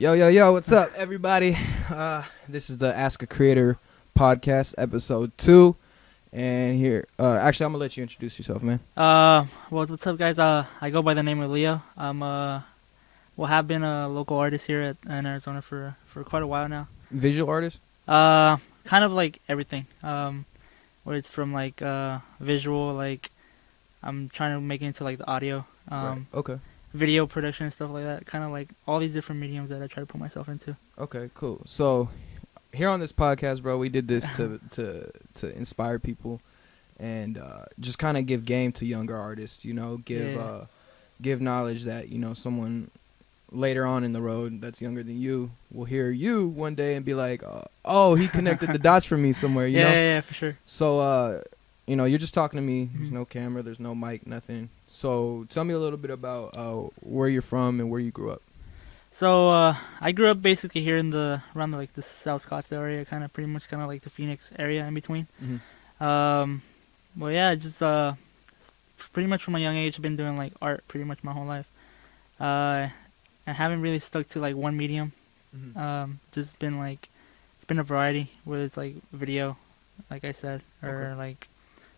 Yo, what's up, everybody? This is the Ask a Creator podcast, episode 2. And here, actually, I'm going to let you introduce yourself, man. What's up, guys? I go by the name of Leo. I'm have been a local artist here in Arizona for quite a while now. Visual artist? Kind of like everything. Where it's from like visual, like I'm trying to make it into like the audio, Right. Okay. video production and stuff like that. Kind of like all these different mediums that I try to put myself into. Okay, cool. So, here on this podcast, bro, we did this to inspire people and just kind of give game to younger artists, give knowledge that, someone later on in the road that's younger than you will hear you one day and be like, oh, he connected the dots for me somewhere, you know? Yeah, for sure. So, you're just talking to me. There's no camera, there's no mic, nothing. So tell me a little bit about where you're from and where you grew up. So I grew up basically here in around the South Scottsdale area, pretty much like the Phoenix area in between. Mm-hmm. Well, yeah, just pretty much from a young age, I've been doing like art pretty much my whole life. I haven't really stuck to like one medium. Mm-hmm. Just been like, it's been a variety, whether it's like video, like I said, or like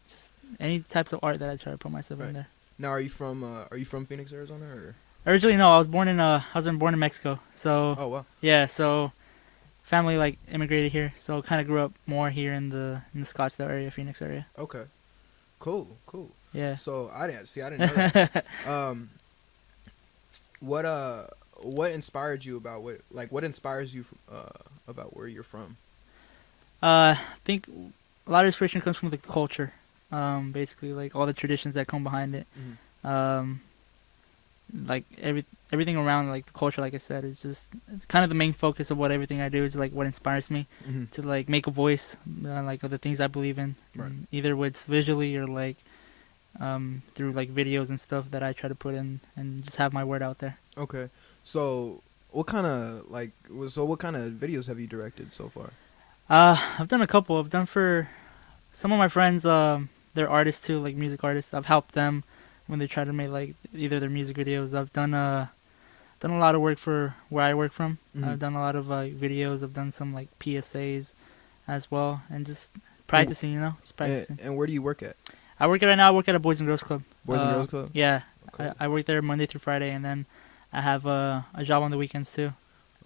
just any types of art that I try to put myself in there. Now, are you from Phoenix, Arizona, or? Originally, no, I was born in Mexico. So. Oh wow. Yeah, so family like immigrated here, so kind of grew up more here in the Scottsdale area, Phoenix area. Okay. Cool. Yeah. So I didn't know that. What inspired you about what inspires you about where you're from? I think a lot of inspiration comes from the culture. Basically like all the traditions that come behind it. Mm-hmm. Like everything around like the culture, like I said, it's kind of the main focus of what everything I do is like what inspires me to like make a voice, like of the things I believe in, right. Either it's visually or like through like videos and stuff that I try to put in and just have my word out there. Okay, so what kind of videos have you directed so far? I've done a couple. I've done for some of my friends. They're artists too, like music artists. I've helped them when they try to make like either their music videos. I've done a lot of work for where I work from. Mm-hmm. I've done a lot of videos. I've done some like PSAs as well, and just practicing, just practicing. And where do you work at? I work at a Boys and Girls Club. Boys and Girls Club? Yeah. Okay. I work there Monday through Friday, and then I have a job on the weekends too.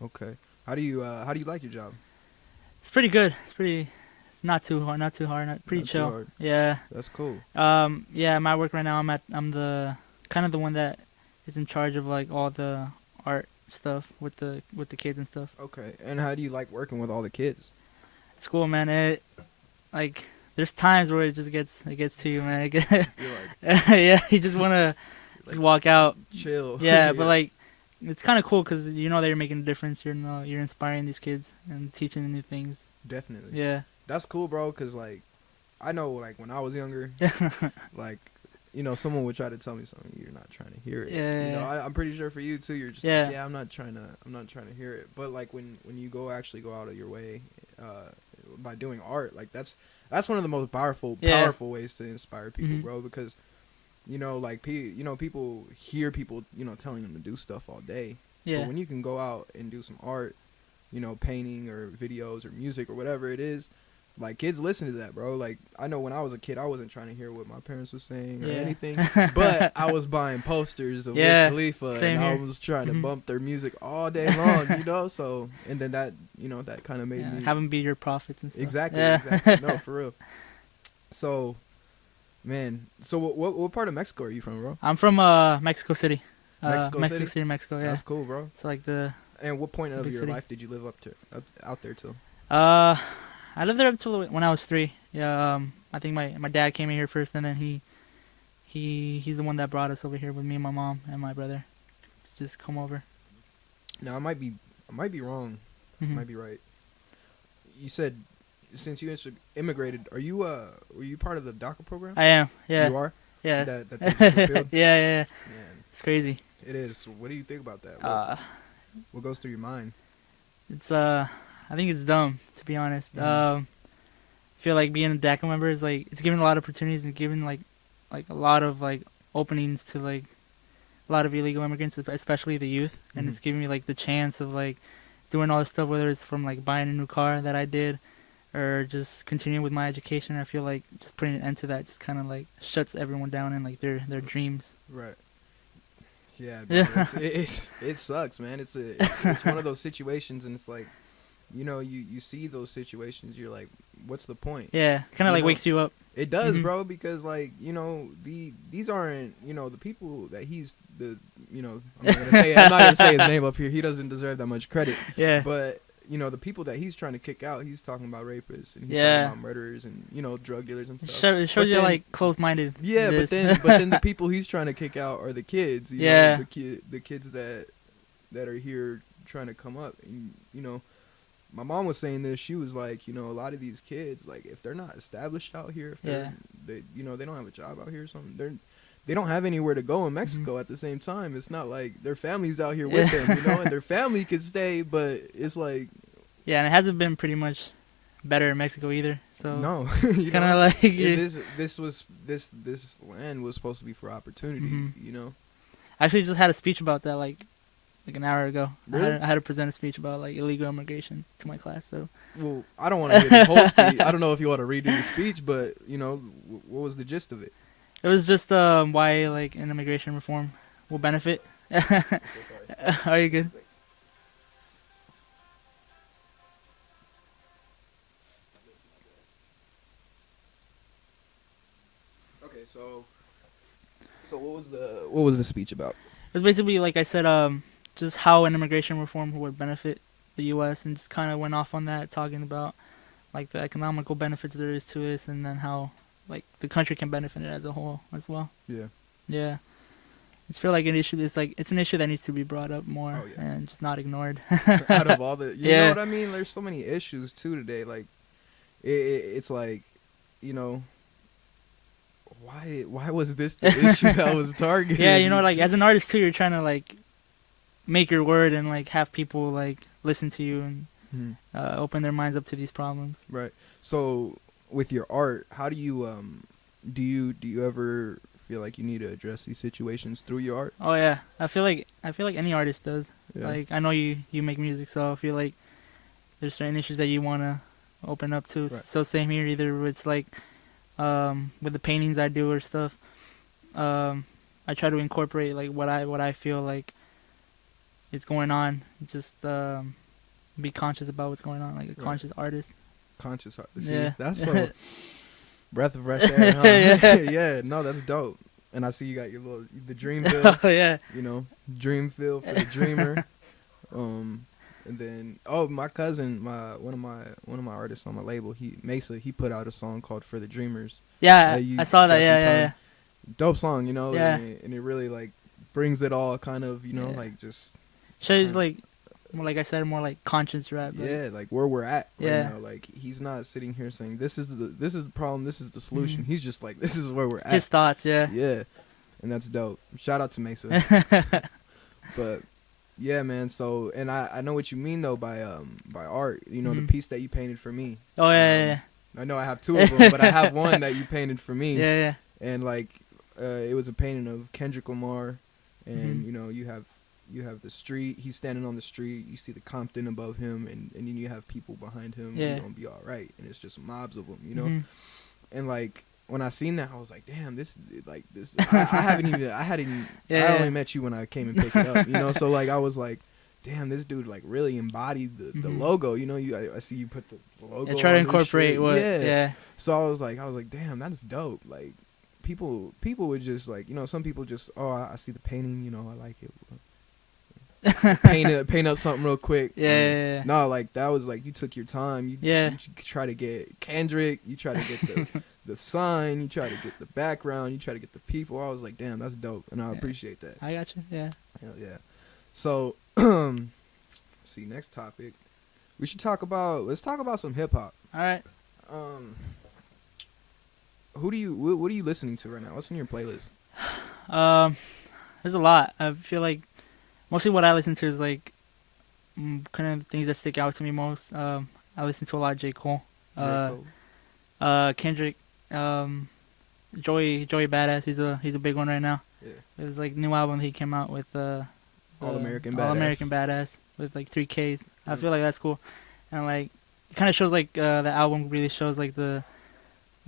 Okay. How do you like your job? It's pretty good. It's not too hard, pretty chill. Hard. Yeah. That's cool. Yeah, my work right now, I'm the kind of the one that is in charge of like all the art stuff with the kids and stuff. Okay. And how do you like working with all the kids? It's cool, man. It like there's times where it gets to you, man. You're like, yeah, you just want to just walk out. Chill. Yeah, but like it's kind of cool because that you're making a difference. You're inspiring these kids and teaching them new things. Definitely. Yeah. That's cool, bro, because, like, I know, like, when I was younger, like, someone would try to tell me something, you're not trying to hear it. Yeah. I'm pretty sure for you, too, you're just like, I'm not trying to hear it. But, like, when you actually go out of your way by doing art, like, that's one of the most powerful ways to inspire people, bro, because, people hear people, telling them to do stuff all day. Yeah. But when you can go out and do some art, painting or videos or music or whatever it is, like, kids listen to that, bro. Like, I know when I was a kid, I wasn't trying to hear what my parents were saying or anything, but I was buying posters of Wiz Khalifa, and I was trying to bump their music all day long, so, and then that, that kind of made me... Have them be your prophets and stuff. Exactly. No, for real. So, man, so what part of Mexico are you from, bro? I'm from Mexico City. Mexico City, Mexico, yeah. That's cool, bro. It's like And what point of your city. life did you live out there till? I lived there up till when I was 3. Yeah. I think my dad came in here first, and then he's the one that brought us over here with me and my mom and my brother to just come over. Now I might be wrong. I might be right. You said since you immigrated, were you part of the DACA program? I am. Yeah. You are. Yeah. That they just repealed? Yeah. Man, It's crazy. it is. What do you think about that? What goes through your mind? It's I think it's dumb, to be honest. I feel like being a DACA member is like it's giving a lot of opportunities and giving like a lot of like openings to like a lot of illegal immigrants, especially the youth, and it's giving me like the chance of like doing all this stuff, whether it's from like buying a new car that I did, or just continuing with my education. I feel like just putting an end to that just kind of like shuts everyone down in like their dreams. Right. Yeah, bro, it sucks, man. It's one of those situations, and it's like, you know, you see those situations, you're like, what's the point? Yeah, kind of like wakes you up. It does, bro, because like, you know, these aren't, you know, the people that he's you know, I'm not gonna say his name up here. He doesn't deserve that much credit. Yeah. But you know, the people that he's trying to kick out, he's talking about rapists and he's talking about murderers and, you know, drug dealers and stuff. It shows you like closed-minded. Yeah, but then the people he's trying to kick out are the kids. You know, the kids that are here trying to come up. And you know, my mom was saying this. She was like, you know, a lot of these kids, like, if they're not established out here, if they you know, they don't have a job out here or something, they don't have anywhere to go in Mexico at the same time. It's not like their family's out here with them, you know, and their family could stay, but it's like... Yeah, and it hasn't been pretty much better in Mexico either. So no, it's kind of like... This land was supposed to be for opportunity, you know? I actually just had a speech about that like an hour ago. Really? I had to present a speech about like illegal immigration to my class. So, well, I don't want to hear the whole speech. I don't know if you want to redo the speech, but you know, what was the gist of it? It was just why like an immigration reform will benefit. Are you good? Okay, so what was the speech about? It was basically like I said, just how an immigration reform would benefit the U.S. and just kind of went off on that, talking about like the economical benefits there is to this, and then how like the country can benefit it as a whole as well. Yeah. Yeah. I just feel like an issue. It's an issue that needs to be brought up more and just not ignored. Out of all the, you know what I mean? There's so many issues too today. Like, it's like, you know, why was this the issue that was targeted? Yeah, you know, like as an artist too, you're trying to like make your word and like have people like listen to you and open their minds up to these problems. Right. So with your art, how do you do you ever feel like you need to address these situations through your art? Oh yeah, I feel like any artist does. Yeah. Like I know you make music, so I feel like there's certain issues that you wanna open up to. Right. So same here. Either it's like with the paintings I do or stuff, I try to incorporate like what I feel like is going on. Just be conscious about what's going on, like a conscious artist. Conscious artist. See, Yeah, that's so breath of fresh air, huh? Yeah, no, that's dope. And I see you got your the Dreamville. Oh yeah. You know, Dreamville for the dreamer. And then my cousin, one of my artists on my label, Mesa, he put out a song called For the Dreamers. Yeah, I saw that. Yeah. Dope song, you know. Yeah. And it really like brings it all kind of, you know, like just shows like more, like I said, more like conscious rap. Like, yeah, like where we're at right now. Like he's not sitting here saying this is the problem, this is the solution. He's just like, this is where we're at. His thoughts, yeah. Yeah. And that's dope. Shout out to Mesa. But yeah, man. So, and I know what you mean though by art. You know, the piece that you painted for me. Oh yeah. I know I have two of them, but I have one that you painted for me. Yeah. And like, it was a painting of Kendrick Lamar, and you know, you have the street. He's standing on the street. You see the Compton above him, and then you have people behind him. Yeah. You're gonna be all right, and it's just mobs of them, you know. And like, when I seen that, I was like, damn, this. I only met you when I came and picked it up, you know. So like, I was like, damn, this dude like really embodied the logo, you know. I see you put the logo. Yeah, try to on incorporate what. Yeah. So I was like, damn, that's dope. Like, people would just like, you know, some people just, I see the painting, you know, I like it. paint up something real quick. Yeah. No, like that was like you took your time. You try to get Kendrick. You try to get the sign. You try to get the background. You try to get the people. I was like, damn, that's dope, and I appreciate that. I got you. Yeah. Hell yeah. So, let's see, next topic. Let's talk about some hip hop. All right. What are you listening to right now? What's on your playlist? There's a lot. I feel like mostly what I listen to is like kind of things that stick out to me most. I listen to a lot of J.Cole. Kendrick, Joey Badass. He's a big one right now. Yeah. It was like new album he came out with All American All Badass. American Badass with like 3 Ks. I Mm. feel like that's cool, and like it kind of shows like the album really shows like the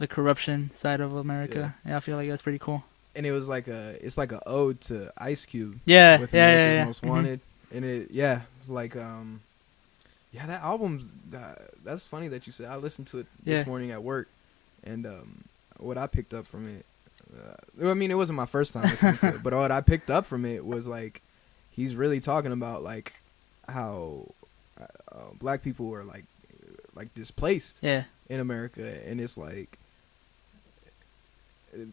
corruption side of America. Yeah, I feel like that's pretty cool. And it was like it's like a ode to Ice Cube. Yeah, with yeah, America's yeah. Most Wanted, and it like yeah, that album's that's funny that you said. I listened to it this morning at work, and what I picked up from it, I mean, it wasn't my first time listening to it, but what I picked up from it was like he's really talking about like how black people were like displaced in America, and it's like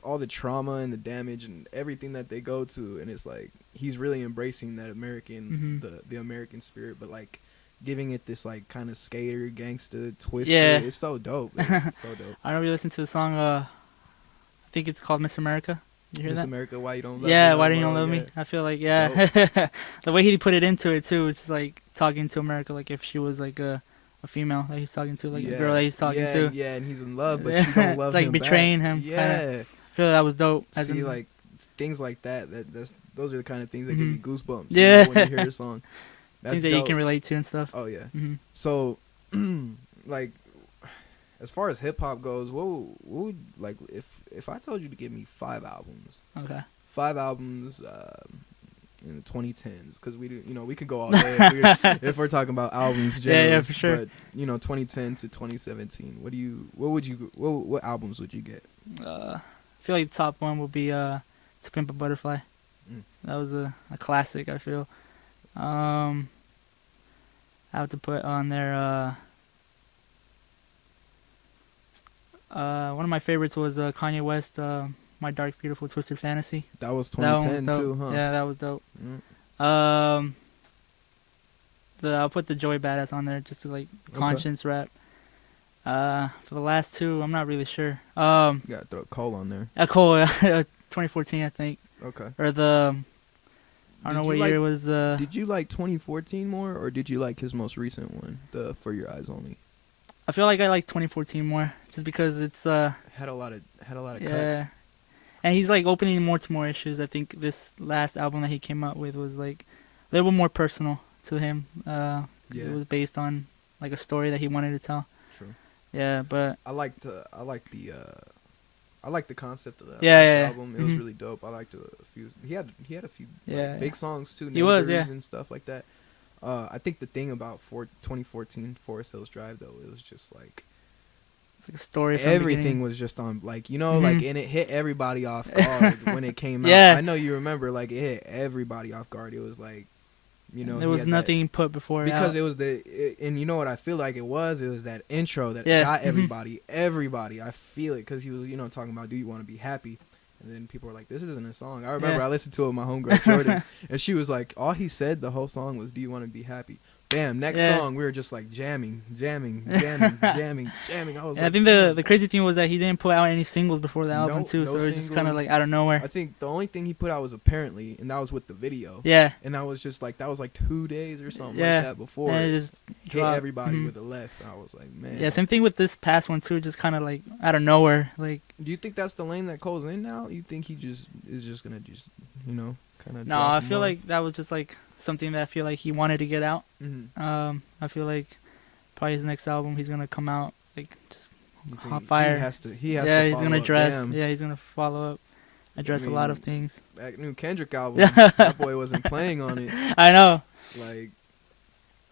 all the trauma and the damage and everything that they go to, and it's like he's really embracing that American the American spirit, but like giving it this like kind of skater gangster twist to it. It's so dope. It's so dope. I remember listening to the song I think it's called Miss America. You hear Miss that? America, why you don't love me? Yeah, why don't you love me? I feel like the way he put it into it too, it's just like talking to America like if she was like a female that he's talking to, like a girl that he's talking to. Yeah, and he's in love, but she don't love like him betraying back. him. Yeah, I feel like that was dope. See, like things like that. Those are the kind of things that give you goosebumps. Yeah, you know, when you hear a song. That's things that dope. you can relate to and stuff. Oh yeah. So, like, as far as hip hop goes, what would like if I told you to give me 5 albums? Okay. 5 albums in the 2010s, because we do, we could go all day if we're talking about albums generally. Yeah, for sure. But 2010 to 2017, what albums would you get? I feel like the top one would be To Pimp a Butterfly. That was a classic, I feel. I have to put on there one of my favorites was Kanye West, My Dark Beautiful Twisted Fantasy. That was 2010 too, huh? Yeah, that was dope. I'll put the Joey Badass on there just to like conscience rap. For the last 2, I'm not really sure. You gotta throw Cole on there. Cole, 2014, I think. Okay. Or I don't know what year it was. Did you like 2014 more, or did you like his most recent one, the For Your Eyes Only? I feel like I like 2014 more, just because it's had a lot of cuts. And he's like opening more to more issues. I think this last album that he came out with was like a little bit more personal to him. It was based on like a story that he wanted to tell. True. Yeah, but I like the concept of that album. It was really dope. I liked a few. He had a few big songs too. He was and stuff like that. I think the thing about 2014 Forest Hills Drive though, it was just like it's like a story. Everything was just on like like, and it hit everybody off guard when it came out. I know you remember, like it hit everybody off guard. It was like, there was nothing put before because it was and you know what I feel like it was that intro that got everybody. I feel it because he was talking about, do you want to be happy? And then people were like, this isn't a song. I remember I listened to it with my homegirl Jordan, and she was like, all he said the whole song was, do you want to be happy? Bam, next song, we were just like jamming. I was I think the crazy thing was that he didn't put out any singles before the album too, so it was just kind of like out of nowhere. I think the only thing he put out was Apparently, and that was with the video. Yeah. And that was just like, 2 days or something like that before and it just hit everybody with a left. I was like, man. Yeah, same thing with this past one too, just kind of like out of nowhere. Like, do you think that's the lane that Cole's in now? You think he is just gonna kind of? No, I feel like that was just like something that I feel like he wanted to get out. I feel like probably his next album he's gonna come out like just hot fire. He has to he's gonna address. Damn. Yeah, he's gonna follow up, address a lot of things. That new Kendrick album, that boy wasn't playing on it. I know. Like,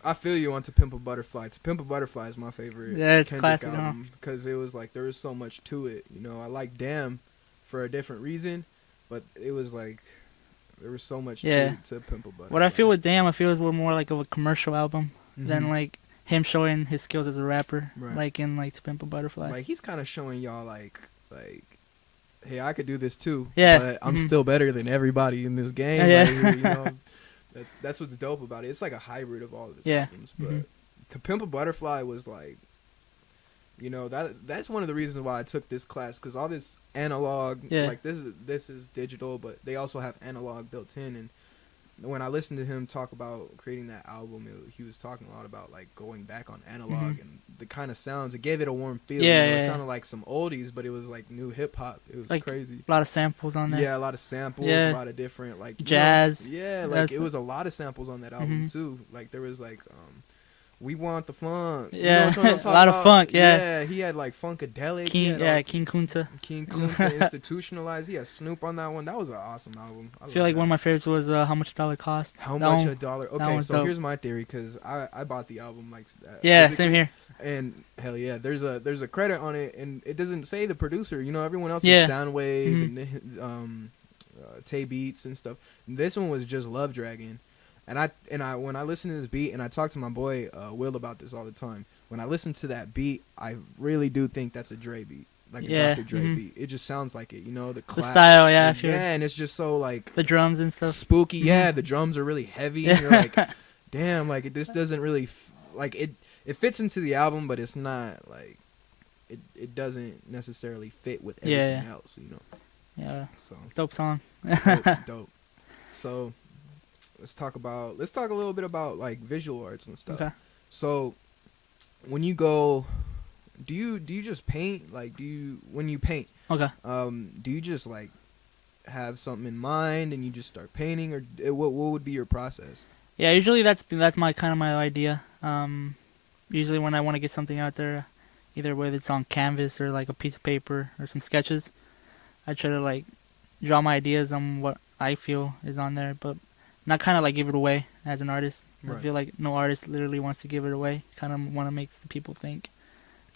I feel you on To Pimp a Butterfly. To Pimp a Butterfly is my favorite. Yeah, it's Kendrick classic album because it was like there was so much to it. I like Damn for a different reason, but it was like there was so much to Pimp a Butterfly. What I feel with Damn, I feel is more like of a commercial album than like him showing his skills as a rapper, like in like To Pimp a Butterfly. Like he's kind of showing y'all like, hey, I could do this too. Yeah, but I'm still better than everybody in this game. Yeah. Like, that's what's dope about it. It's like a hybrid of all of his albums. But To Pimp a Butterfly was like, that's one of the reasons why I took this class, because all this analog, like this is digital, but they also have analog built in, and when I listened to him talk about creating that album, he was talking a lot about like going back on analog and the kind of sounds. It gave it a warm feel. Yeah, It sounded like some oldies, but it was like new hip hop. It was like crazy. a lot of samples on there. Yeah, a lot of samples, a lot of different like jazz. Like it was a lot of samples on that album too. Like there was like We Want the Funk. Yeah, you know what I'm talking a lot about? of funk. Yeah, yeah. He had like Funkadelic. King Kunta. King Kunta, Institutionalized. He had Snoop on that one. That was an awesome album. I feel like one of my favorites was How Much a Dollar Cost. How Much a Dollar? Okay, so dope. Here's my theory, because I bought the album like yeah, same here. And hell yeah, there's a credit on it, and it doesn't say the producer. You know, everyone else is Soundwave and Tay Beats and stuff. And this one was just Love Dragon. And I when I listen to this beat, and I talk to my boy Will about this all the time. When I listen to that beat, I really do think that's a Dre beat, like a Dr. Dre beat. It just sounds like it, you know, the style, yeah, and it's just so like the drums and stuff, spooky. Yeah, the drums are really heavy. And you're like, damn, like this doesn't really like it. It fits into the album, but it's not like it doesn't necessarily fit with everything else, you know. Yeah. So dope song. dope. So. Let's talk a little bit about like visual arts and stuff. Okay. So when you go, do you just paint? Like when you paint? Okay. Do you just like have something in mind and you just start painting, or what would be your process? Yeah, usually that's my kind of my idea. Usually when I want to get something out there, either whether it's on canvas or like a piece of paper or some sketches, I try to like draw my ideas on what I feel is on there, but not kind of like give it away as an artist. Right. I feel like no artist literally wants to give it away. Kind of want to make the people think.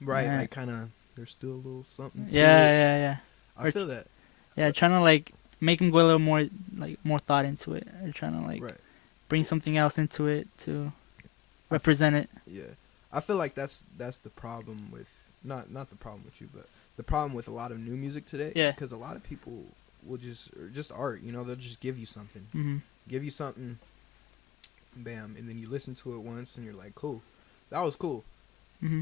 Right, like kind of there's still a little something to it. Yeah. I feel that. Yeah, trying to like make them go a little more thought into it. Or trying to like bring something else into it to represent it. Yeah. I feel like that's the problem with, not the problem with you, but the problem with a lot of new music today. Yeah. Because a lot of people will just art, you know, they'll just give you something. Mm-hmm. Give you something, bam, and then you listen to it once and you're like, cool, that was cool. Mm-hmm.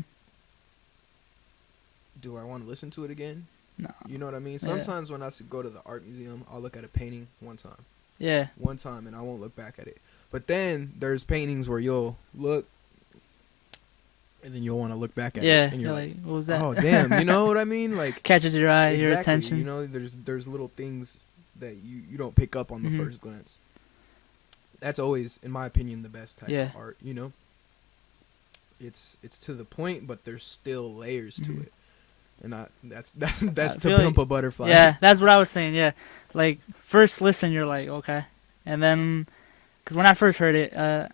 Do I want to listen to it again? No. You know what I mean? Sometimes when I go to the art museum, I'll look at a painting one time. Yeah. One time, and I won't look back at it. But then there's paintings where you'll look, and then you'll want to look back at it. And you're like, what was that? Oh, damn. You know what I mean? Like catches your eye, your attention. You know, there's little things that you don't pick up on the first glance. That's always, in my opinion, the best type of art, you know? It's to the point, but there's still layers to it. And that's to pimp a butterfly. Yeah, that's what I was saying, yeah. Like, first listen, you're like, okay. And then, because when I first heard it, I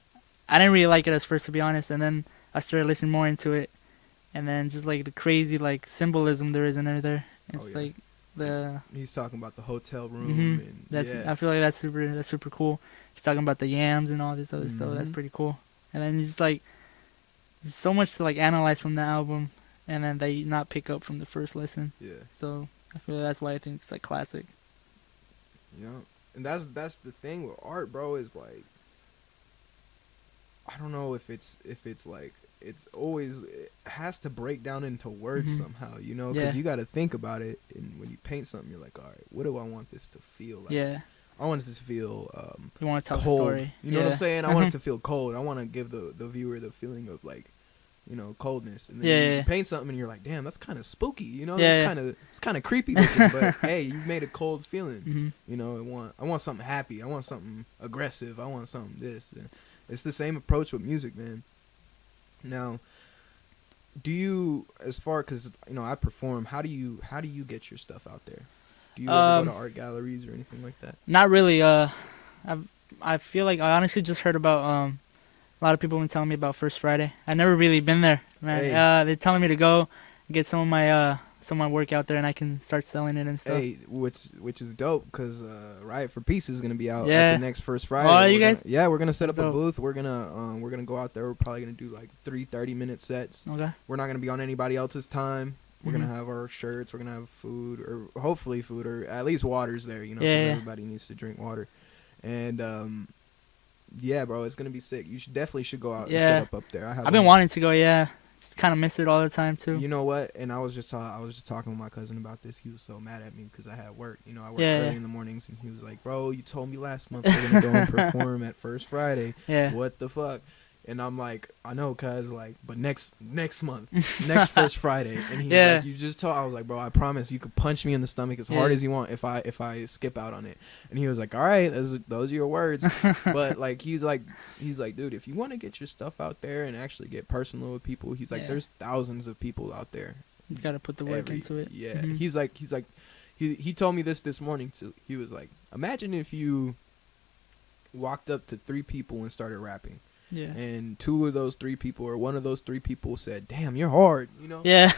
didn't really like it at first, to be honest. And then I started listening more into it. And then just, like, the crazy, like, symbolism there is in there. It's like he's talking about the hotel room. And I feel like that's super cool. He's talking about the yams and all this other stuff. That's pretty cool. And then just like there's so much to like analyze from the album, and then they not pick up from the first listen. Yeah. So I feel like that's why I think it's like classic. Yeah, and that's the thing with art, bro. Is like I don't know if it's like it has to break down into words somehow, you know, because you got to think about it. And when you paint something, you're like, all right, what do I want this to feel like? Yeah. I want it to feel you want to tell cold. a story. You know what I'm saying? I want it to feel cold. I want to give the viewer the feeling of like, you know, coldness. And then you paint something and you're like, damn, that's kind of spooky. You know, it's kind of creepy looking. But hey, you made a cold feeling. You know, I want something happy. I want something aggressive. I want something this. It's the same approach with music, man. Now, do you, because you know I perform, how do you get your stuff out there? Do you ever go to art galleries or anything like that? Not really. I feel like I honestly just heard about a lot of people have been telling me about First Friday. I've never really been there, man. Hey. They're telling me to go get some of my work out there, and I can start selling it and stuff. Hey, which is dope, because Riot for Peace is gonna be out at the next First Friday. Oh, you guys? We're gonna set up a booth. We're gonna go out there. We're probably gonna do like 3 30-minute sets. Okay. We're not gonna be on anybody else's time. We're gonna have our shirts. We're gonna have food, or hopefully food, or at least water's there. You know, because everybody needs to drink water. And yeah, bro, it's gonna be sick. You definitely should go out and set up there. I've been wanting to go. Yeah. just kind of miss it all the time too. You know what? And I was just talking with my cousin about this. He was so mad at me because I had work. You know, I work early in the mornings, and he was like, "Bro, you told me last month we're gonna go and perform at First Friday. Yeah. What the fuck?" And I'm like, "I know, cuz like, but next month, next First Friday." And he's like, "You just told." I was like, "Bro, I promise you could punch me in the stomach as hard as you want if I skip out on it." And he was like, "All right, those are your words." But like he's like, "Dude, if you want to get your stuff out there and actually get personal with people," he's like, "There's thousands of people out there. You got to put the work into it." Yeah. Mm-hmm. He's like he told me this morning too. He was like, "Imagine if you walked up to 3 people and started rapping." Yeah. And 2 of those 3 people, or one of those 3 people, said, "Damn, you're hard," you know? Yeah.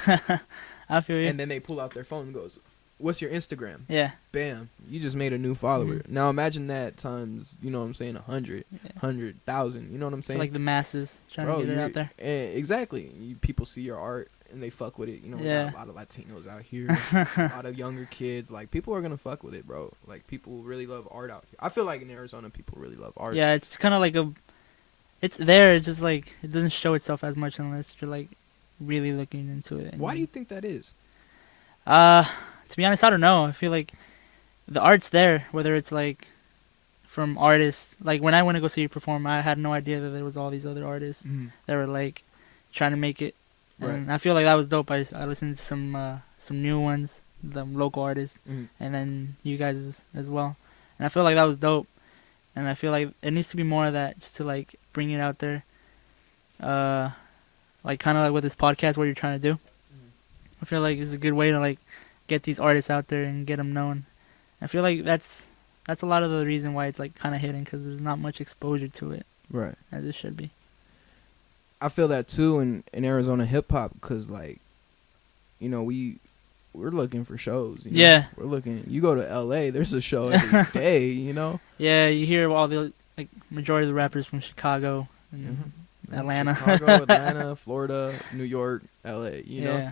I feel you. And then they pull out their phone and goes, "What's your Instagram?" Yeah. Bam, you just made a new follower. Mm-hmm. Now imagine that times, you know what I'm saying, 100, 100,000. You know what I'm saying? It's like the masses trying to get it out there. Exactly. People see your art and they fuck with it. You know, we got a lot of Latinos out here, a lot of younger kids. Like, people are gonna fuck with it, bro. Like, people really love art out here. I feel like in Arizona, people really love art. Yeah, it's kind of like it's there. It's just like it doesn't show itself as much unless you're like really looking into it. Why do you think that is? To be honest, I don't know. I feel like the art's there, whether it's like from artists. Like when I went to go see you perform, I had no idea that there was all these other artists that were like trying to make it. And I feel like that was dope. I listened to some new ones, the local artists, and then you guys as well. And I feel like that was dope. And I feel like it needs to be more of that, just to like bring it out there. Like kind of like with this podcast, what you're trying to do. I feel like it's a good way to like get these artists out there and get them known. I feel like that's a lot of the reason why it's like kind of hidden, because there's not much exposure to it, right? As it should be. I feel that too in Arizona hip hop, because like, you know, we're looking for shows. You know? Yeah. We're looking. You go to L.A., there's a show every day. You know. Yeah, you hear all the like majority of the rappers from Chicago and Atlanta. Chicago, Atlanta, Florida, New York, L.A. You know.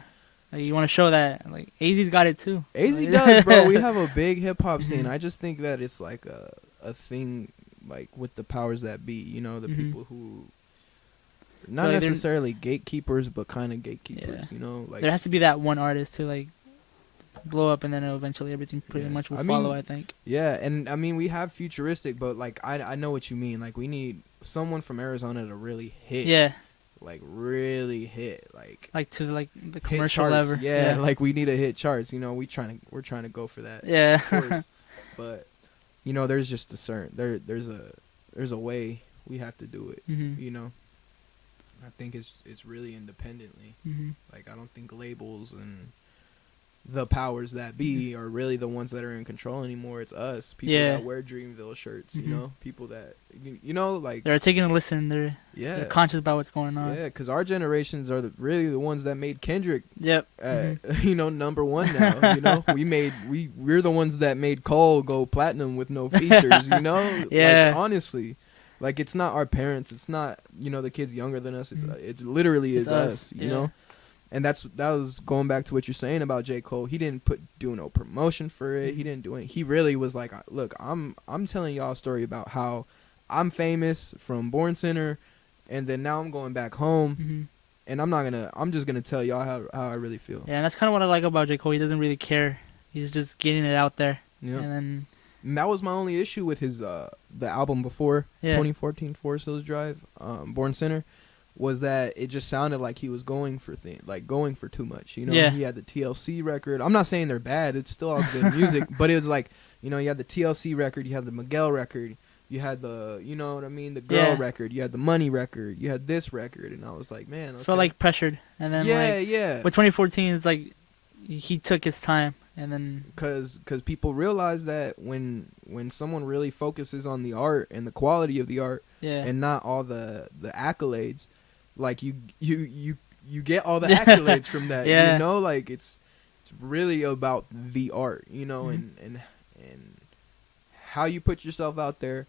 Like, you want to show that. Like AZ's got it too. AZ does, bro. We have a big hip hop scene. I just think that it's like a thing, like with the powers that be. You know, the people who. Not like necessarily gatekeepers, but kind of gatekeepers. You know, like there has to be that one artist to like blow up, and then eventually everything pretty much will follow. I think. Yeah, and I mean we have futuristic, but like I know what you mean. Like we need someone from Arizona to really hit. Yeah. Like really hit, like to like the commercial level. Yeah, like we need to hit charts. You know, we're trying to go for that. Yeah. Of course. But you know, there's just a certain there's a way we have to do it. You know. I think it's really independently. Like I don't think labels and the powers that be are really the ones that are in control anymore. It's us, people that wear Dreamville shirts. You know, people that you know, like they're taking a listen. They're conscious about what's going on. Yeah, because our generations are really the ones that made Kendrick. Yep. You know, #1 now. You know, we're the ones that made Cole go platinum with no features. You know. Yeah. Like, honestly. Like, it's not our parents. It's not, you know, the kids younger than us. It's literally is us, you know? And that was going back to what you're saying about J.Cole. He didn't do no promotion for it. He didn't do it. He really was like, look, I'm telling y'all a story about how I'm famous from Born Center, and then now I'm going back home, and I'm just going to tell y'all how I really feel. Yeah, and that's kind of what I like about J.Cole. He doesn't really care. He's just getting it out there. Yeah. And that was my only issue with his the album before 2014 Forest Hills Drive, Born Center, was that it just sounded like he was going for too much. You know, he had the TLC record. I'm not saying they're bad. It's still all good music, but it was like, you know, you had the TLC record, you had the Miguel record, you had the, you know what I mean, the girl record, you had the Money record, you had this record, and I was like, man, okay. Felt like pressured, and then But 2014 is like he took his time. And then, because people realize that when someone really focuses on the art and the quality of the art, and not all the accolades, like you get all the accolades from that. You know, like it's really about the art, you know, and how you put yourself out there.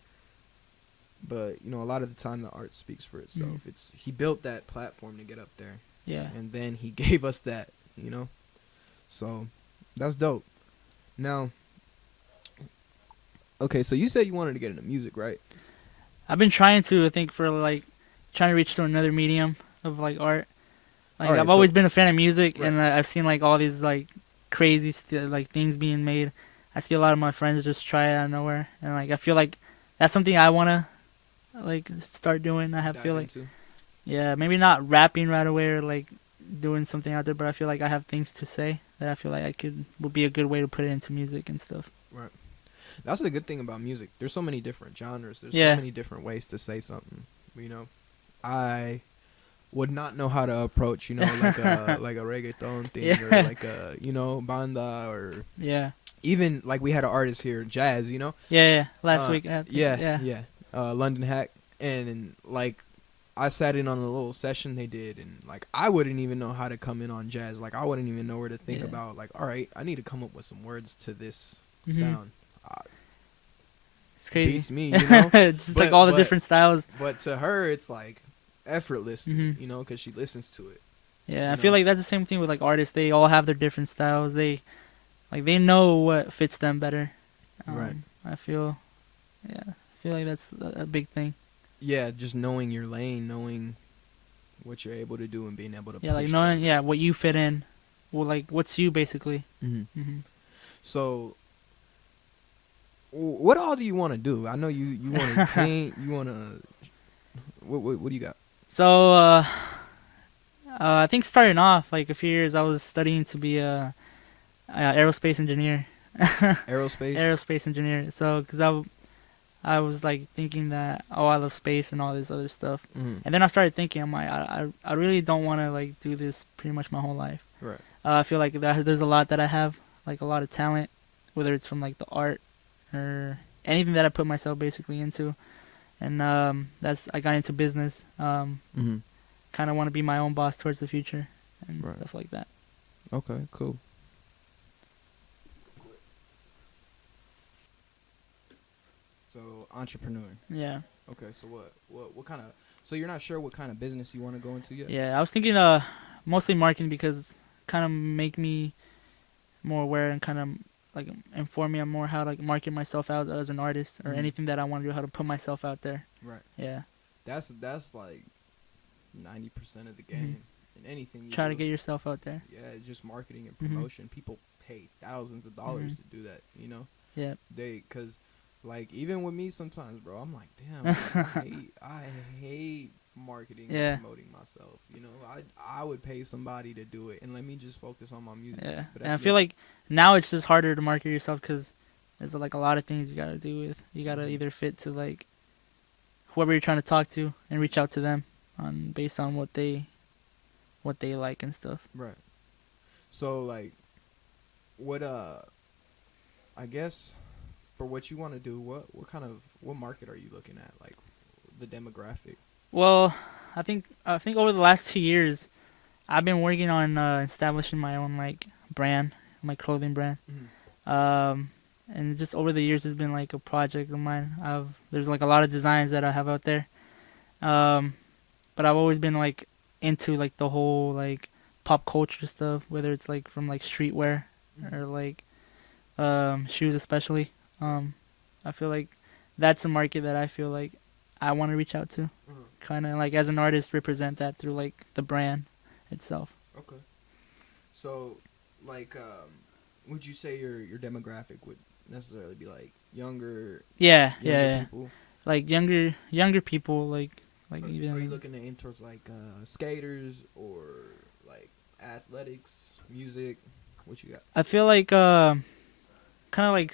But you know, a lot of the time the art speaks for itself. He built that platform to get up there. Yeah. And then he gave us that, you know, so. That's dope. Now, okay, so you said you wanted to get into music, right? I've been trying to, I think, for like trying to reach to another medium of like art. Like All right, I've always been a fan of music, Right. and I've seen like all these like crazy like things being made. I see a lot of my friends just try it out of nowhere, and like I feel like that's something I wanna like start doing. dive feel like into. yeah, maybe not rapping right away or like doing something out there, but I feel like I have things to say that I feel like would be a good way to put it into music and stuff. Right. That's the good thing about music. There's so many different genres. There's Yeah. so many different ways to say something. You know, I would not know how to approach, like a like a reggaeton thing Yeah. or like a banda or Yeah. even like we had an artist here, Jazz. Yeah. Last week. I think, Yeah. London Hack, and like I sat in on a little session they did, and like I wouldn't even know how to come in on Jazz. Like I wouldn't even know where to think about. Like, all right, I need to come up with some words to this sound. It's crazy. Beats me, Just like all the different styles. But to her, it's like effortless, Mhm. because she listens to it. Yeah, I feel like that's the same thing with like artists. They all have their different styles. They know what fits them better. Right. I feel like that's a big thing. Yeah, just knowing your lane, knowing what you're able to do, and being able to Yeah, like push knowing things. what you fit in. Well, like what's you basically. Mm-hmm. So, what all do you want to do? I know you want to paint. You want to. What do you got? So I think starting off like a few years, I was studying to be a aerospace engineer. Aerospace engineer. So, cause I was like thinking that I love space and all this other stuff, and then I started thinking I'm like I really don't want to like do this pretty much my whole life. Right. I feel like there's a lot that I have, like a lot of talent, whether it's from like the art or anything that I put myself basically into, and I got into business. Kind of want to be my own boss towards the future and stuff like that. Okay, cool. So entrepreneur. Yeah. Okay, so what kind of? So you're not sure what kind of business you want to go into yet? Yeah, I was thinking mostly marketing because kind of make me more aware and kind of like inform me on more how to like market myself out as an artist or anything that I want to do, how to put myself out there. Right. Yeah. That's like 90% of the game in anything you Try do. to get yourself out there. Yeah, it's just marketing and promotion. People pay thousands of dollars to do that, Yeah. Cause like even with me sometimes, bro, I'm like, damn, I hate marketing and promoting myself. I would pay somebody to do it and let me just focus on my music. Yeah. But And I feel like now it's just harder to market yourself because there's like a lot of things you gotta do with. You gotta either fit to like whoever you're trying to talk to and reach out to them based on what they like and stuff. Right. So like, what I guess for what you want to do, what market are you looking at? Like the demographic. Well, I think over the last 2 years, I've been working on establishing my own like brand, my clothing brand. And just over the years, it's been like a project of mine. There's like a lot of designs that I have out there. But I've always been like into like the whole like pop culture stuff, whether it's like from like streetwear or like shoes especially. I feel like that's a market that I feel like I want to reach out to. Kind of like as an artist represent that through like the brand itself. Okay. So like would you say your demographic would necessarily be like younger people? Like younger people like Are you looking to aim towards like skaters or like athletics, music? What you got? I feel like kind of like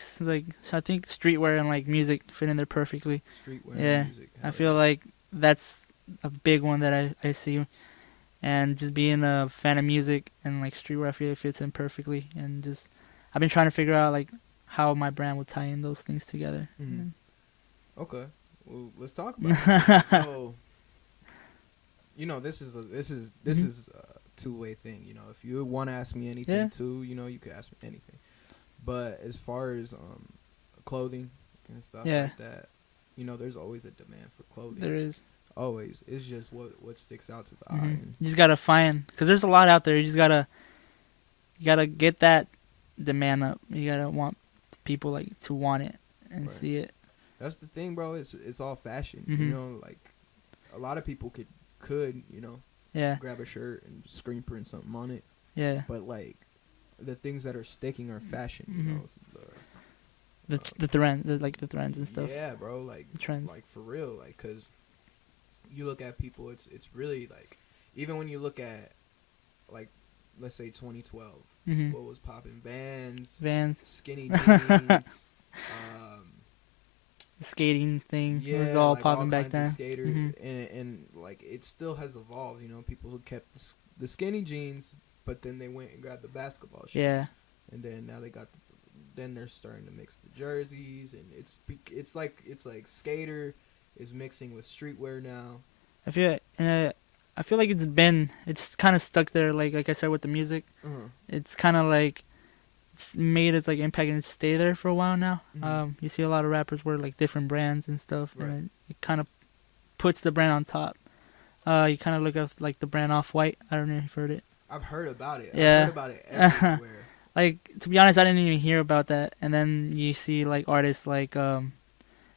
I think streetwear and like music fit in there perfectly. Streetwear and music. I feel like that's a big one that I see, and just being a fan of music and like streetwear, I feel it fits in perfectly. And just I've been trying to figure out like how my brand would tie in those things together. Okay, well let's talk about it. So this is a two-way thing. If you want to ask me anything too, you could ask me anything. But as far as clothing and stuff like that, there's always a demand for clothing. There is always. It's just what sticks out to the eye. You just gotta find, because there's a lot out there. You just gotta get that demand up. You gotta want people like to want it and see it. That's the thing, bro. It's all fashion. Like a lot of people could Yeah. grab a shirt and screen print something on it. Yeah. But like the things that are sticking are fashion. You know, The trends and stuff. Yeah, bro. Like The trends. like for real. Like, cause you look at people, it's really like, even when you look at like, let's say 2012, what was popping? Vans, skinny jeans, the skating thing was yeah, all like popping all back kinds then. of skater, and like it still has evolved. You know, people who kept the skinny jeans, but then they went and grabbed the basketball shoes. Yeah. And then now they got then they're starting to mix the jerseys, and it's like skater is mixing with streetwear now. I feel like it's kind of stuck there. Like I said with the music, it's kind of like it's made its like impact and stay there for a while now. You see a lot of rappers wear like different brands and stuff, Right. and it kind of puts the brand on top. You kind of look at like the brand Off-White. I don't know if you've heard it. I've heard about it. Yeah. I've heard about it everywhere. Like, to be honest, I didn't even hear about that. And then you see like artists like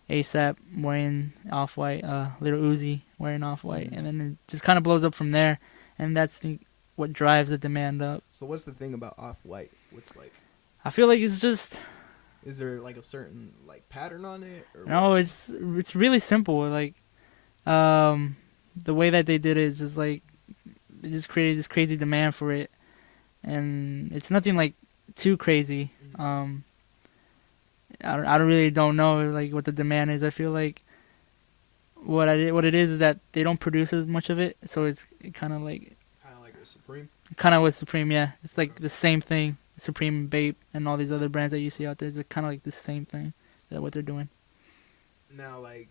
ASAP wearing Off-White, Little Uzi wearing Off-White, and then it just kind of blows up from there. And that's what drives the demand up. So what's the thing about Off-White? What's like? I feel like it's just. Is there like a certain like pattern on it? Or no, it's really simple. Like, the way that they did it is just like, they just created this crazy demand for it, and it's nothing like too crazy. I don't know like what the demand is. I feel like what it is that they don't produce as much of it, so it's kind of like a Supreme. Kind of with Supreme, yeah. It's like the same thing. Supreme, Bape, and all these other brands that you see out there. It's kind of like the same thing. That what they're doing. Now, like,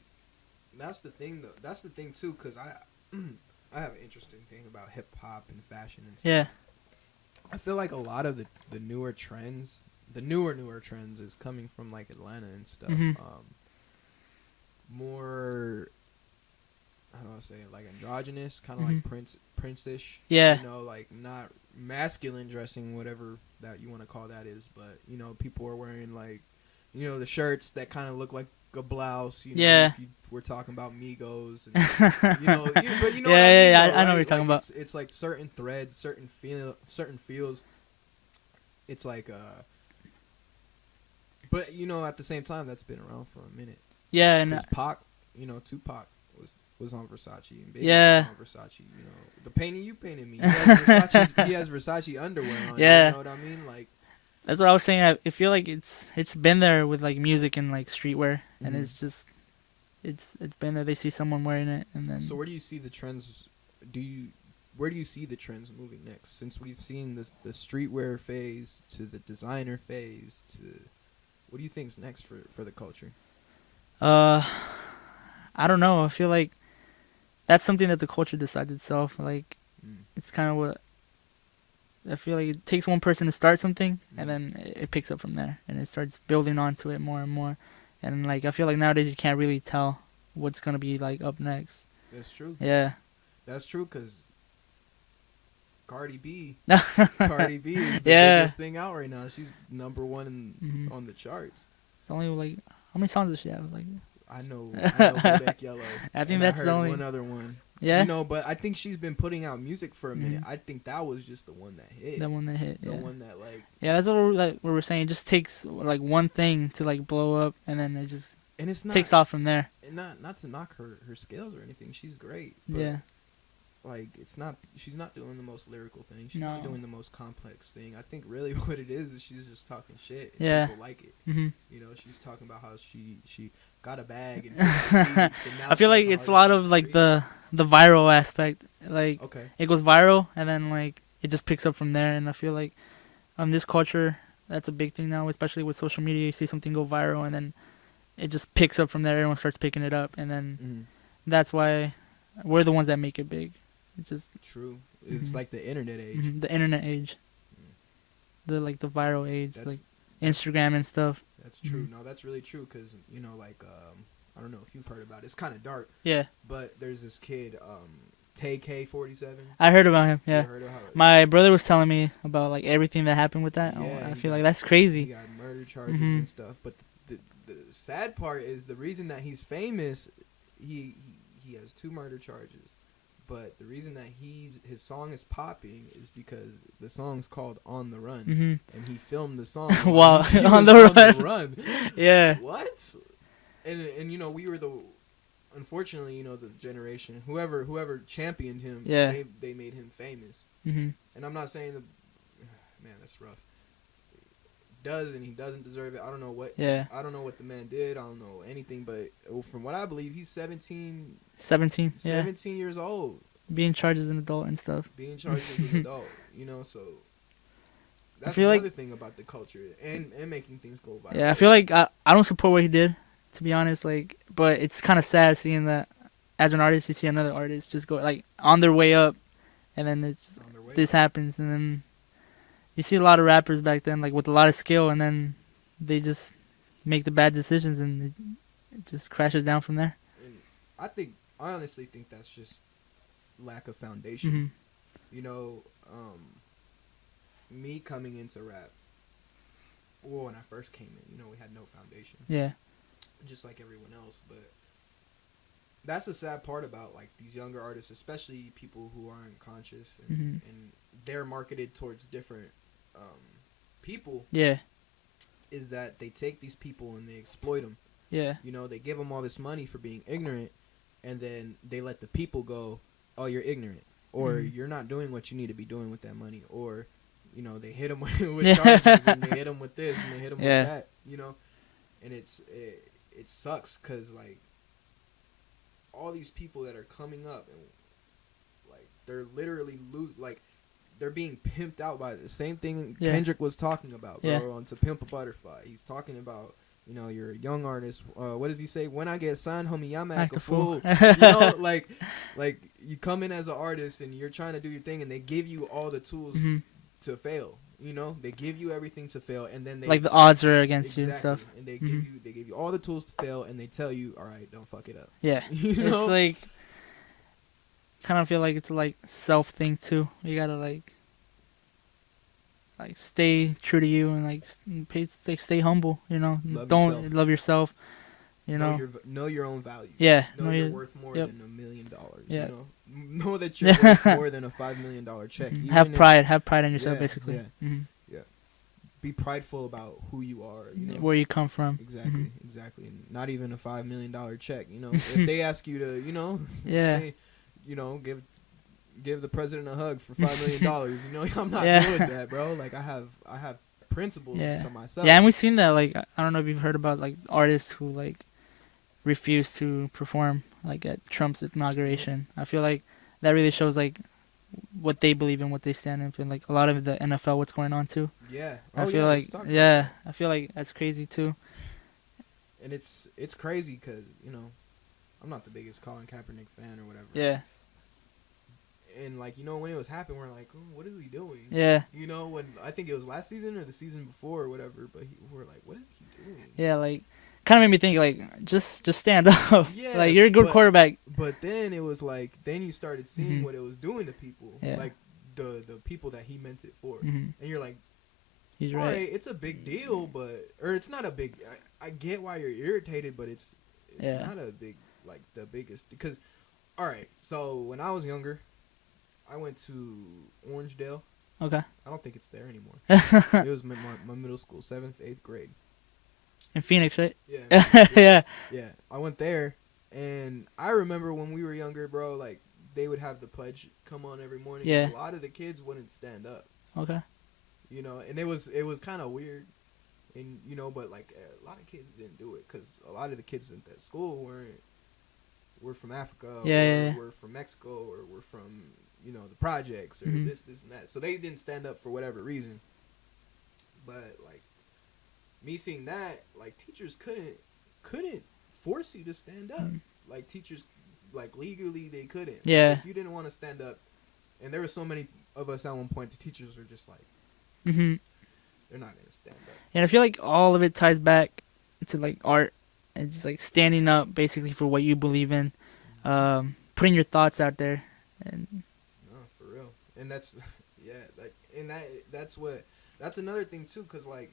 that's the thing though. That's the thing too, cause I have an interesting thing about hip hop and fashion and stuff. Yeah. I feel like a lot of the newer trends, the newer trends, is coming from like Atlanta and stuff. More, how do I say it, like androgynous, kind of like Prince-ish. Yeah. You know, like not masculine dressing, whatever that you want to call that is, but you know, people are wearing like, you know, the shirts that kind of look like a blouse. You know, yeah. If we're talking about Migos, and, you know, but you know. Yeah, what I mean, I know what you're like talking about. It's like certain threads, certain feels. It's like but you know, at the same time, that's been around for a minute. Yeah, and Pac, you know, Tupac was on Versace, and Biggie yeah, was on Versace. You know, the painting you painted me, he has Versace underwear on. Yeah, you know what I mean, like. That's what I was saying. I feel like it's been there with like music and like streetwear, and it's just it's been there. They see someone wearing it, and then. So where do you see the trends? Where do you see the trends moving next? Since we've seen the streetwear phase to the designer phase to, what do you think's next for the culture? I don't know. I feel like that's something that the culture decides itself. Like, it's kind of what. I feel like it takes one person to start something, and then it picks up from there, and it starts building onto it more and more. And like, I feel like nowadays you can't really tell what's gonna be like up next. That's true. Yeah. That's true, cause Cardi B is the biggest thing out right now. She's number one on the charts. It's only like, how many songs does she have? Like, I know Bodak Yellow. I think that's the only one other one. Yeah. You know, but I think she's been putting out music for a minute. I think that was just the one that hit. The one that hit. The one that like. Yeah, that's what we're saying. It just takes like one thing to like blow up, and then it just takes off from there. And not to knock her skills or anything. She's great. But yeah. Like, she's not doing the most lyrical thing. She's not doing the most complex thing. I think really what it is she's just talking shit. And people like it. You know, she's talking about how she got a bag. And I feel like it's a lot of like the viral aspect. Like, it goes viral, and then like it just picks up from there. And I feel like this culture, that's a big thing now, especially with social media. You see something go viral, and then it just picks up from there. Everyone starts picking it up, and then that's why we're the ones that make it big. It's just true. It's like the internet age. The internet age. The like the viral age, like Instagram and stuff. That's true. No, that's really true, because you know, like I don't know if you've heard about it. It's kind of dark. Yeah. But there's this kid, TK47. I heard about him. Yeah. Heard of my brother was telling me about like everything that happened with that. Yeah, I feel like that's crazy. He got murder charges and stuff. But the sad part is the reason that he's famous. He has 2 murder charges. But the reason that his song is popping is because the song's called "On the Run," and he filmed the song while he on was the on run. the run. Yeah. What? And you know, we were the, unfortunately, you know, the generation, whoever championed him, Yeah. they made him famous. Mhm. And I'm not saying that, man, that's rough. Does and he doesn't deserve it. I don't know what. Yeah. I don't know what the man did. I don't know anything, but from what I believe, he's 17. 17. Yeah. 17 years old. Being charged as an adult and stuff. Being charged as an adult, you know, so that's feel another like, thing about the culture and making things go viral. Yeah, I feel like I don't support what he did, to be honest. Like, but it's kind of sad seeing that as an artist, you see another artist just go like on their way up, and then this happens, and then you see a lot of rappers back then like with a lot of skill, and then they just make the bad decisions, and it just crashes down from there. And I honestly think that's just lack of foundation. You know, me coming into rap, well, when I first came in, you know, we had no foundation. Yeah. Just like everyone else, but that's the sad part about like these younger artists, especially people who aren't conscious and they're marketed towards different people. Yeah. Is that they take these people and they exploit them. Yeah. You know, they give them all this money for being ignorant, and then they let the people go, oh, you're ignorant, or you're not doing what you need to be doing with that money, or, you know, they hit them with charges, and they hit them with this, and they hit them with that, you know, and it sucks, because, like, all these people that are coming up, and, like, they're literally they're being pimped out by the same thing Kendrick was talking about, bro, on To Pimp a Butterfly. He's talking about, you know, you're a young artist. What does he say? When I get signed, homie, I'm act a fool. You know, like you come in as an artist and you're trying to do your thing, and they give you all the tools to fail. You know, they give you everything to fail, and then they like the odds are against you and stuff. And they give you all the tools to fail, and they tell you, all right, don't fuck it up. Yeah, you know? It's like kind of feel like it's like self thing too. You gotta like stay true to you and like stay humble. You know, love yourself. You know your own value. Yeah, know you're worth more than $1 million. Yeah. You know that you're worth more than a $5 million check. Have pride in yourself, basically. Yeah. Yeah. Be prideful about who you are. You know? Where you come from. Exactly. And not even a $5 million check. You know, if they ask you to, you know, say, you know, give the president a hug for $5 million. You know, I'm not doing that, bro. Like I have principles to myself. Yeah, and we've seen that. Like I don't know if you've heard about like artists who like refuse to perform like at Trump's inauguration. I feel like that really shows like what they believe in, what they stand in, and like a lot of the NFL, what's going on too. Yeah, I feel I feel like that's crazy too. And it's crazy because, you know, I'm not the biggest Colin Kaepernick fan or whatever. Yeah. And like, you know, when it was happening, we're like, oh, what is he doing? Yeah. You know, when I think it was last season or the season before or whatever, but we're like, what is he doing? Yeah, like kind of made me think like just stand up. Yeah, like you're a good quarterback. But then it was like then you started seeing what it was doing to people, like the people that he meant it for, and you're like, he's all right. It's a big deal, or it's not a big. I get why you're irritated, but it's not a big like the biggest because. All right, so when I was younger, I went to Orangedale. Okay. I don't think it's there anymore. It was my middle school, 7th, 8th grade. In Phoenix, right? Yeah. Yeah. I went there, and I remember when we were younger, bro, like, they would have the pledge come on every morning. Yeah. And a lot of the kids wouldn't stand up. Okay. You know, and it was kind of weird. And, you know, but, like, a lot of kids didn't do it because a lot of the kids at that school were from Africa, or were from Mexico, or were from, you know, the projects, or this and that. So they didn't stand up for whatever reason. But, like, me seeing that, like, teachers couldn't force you to stand up. Like, teachers, like, legally they couldn't. Yeah. Like, if you didn't want to stand up, and there were so many of us at one point, the teachers were just like, they're not gonna stand up. And I feel like all of it ties back to like art and just like standing up basically for what you believe in, putting your thoughts out there, and no, for real. And that's like, and that's another thing too, cause like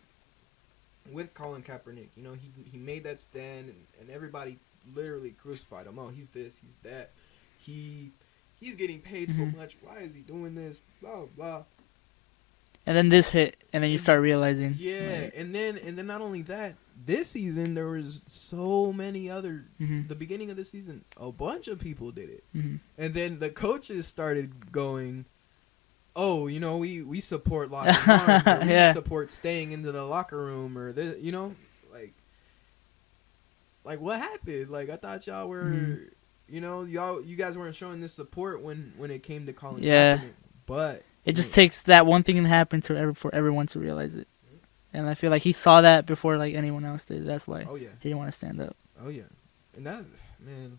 with Colin Kaepernick, you know, he made that stand, and everybody literally crucified him. Oh, he's this, he's that. He He's getting paid so much. Why is he doing this? Blah blah. And then this hit, and then you start realizing. Yeah, like, and then not only that, this season there was so many other. The beginning of the season, a bunch of people did it, and then the coaches started going, "Oh, you know, we support locking arms, or we support staying into the locker room, or this, you know, like what happened? Like I thought y'all were, you know, you guys weren't showing this support when it came to Colin Kaepernick, but." It just takes that one thing to happen for everyone to realize it. And I feel like he saw that before like anyone else did. That's why he didn't want to stand up. Oh, yeah. And that, man,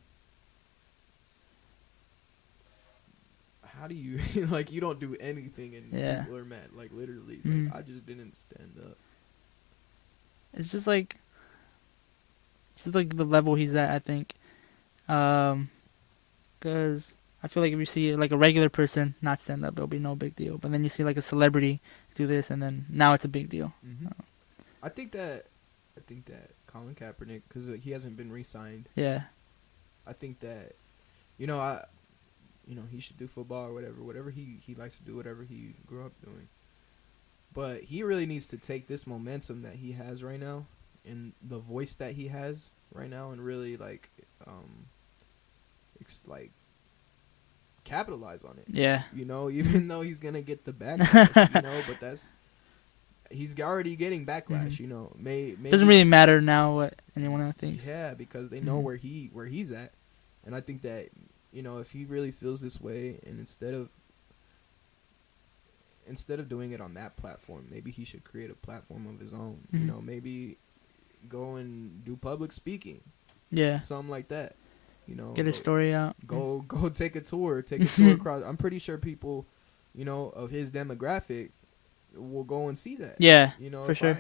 how do you, like, you don't do anything and people are mad. Like, literally, like, I just didn't stand up. It's just like the level he's at, I think. Because I feel like if you see like a regular person not stand up, it'll be no big deal. But then you see like a celebrity do this, and then now it's a big deal. I think that Colin Kaepernick, because he hasn't been re-signed. Yeah. I think that, he should do football or whatever he likes to do, whatever he grew up doing. But he really needs to take this momentum that he has right now and the voice that he has right now and really like capitalize on it. Yeah. Even though he's gonna get the backlash, but he's already getting backlash. Maybe doesn't really matter now what anyone else thinks. Yeah, because they know where he's at, and I think that if he really feels this way, and instead of doing it on that platform, maybe he should create a platform of his own. Maybe go and do public speaking. Yeah. Something like that. Get his story out. Go take a tour across. I'm pretty sure people, of his demographic will go and see that. Yeah, for sure.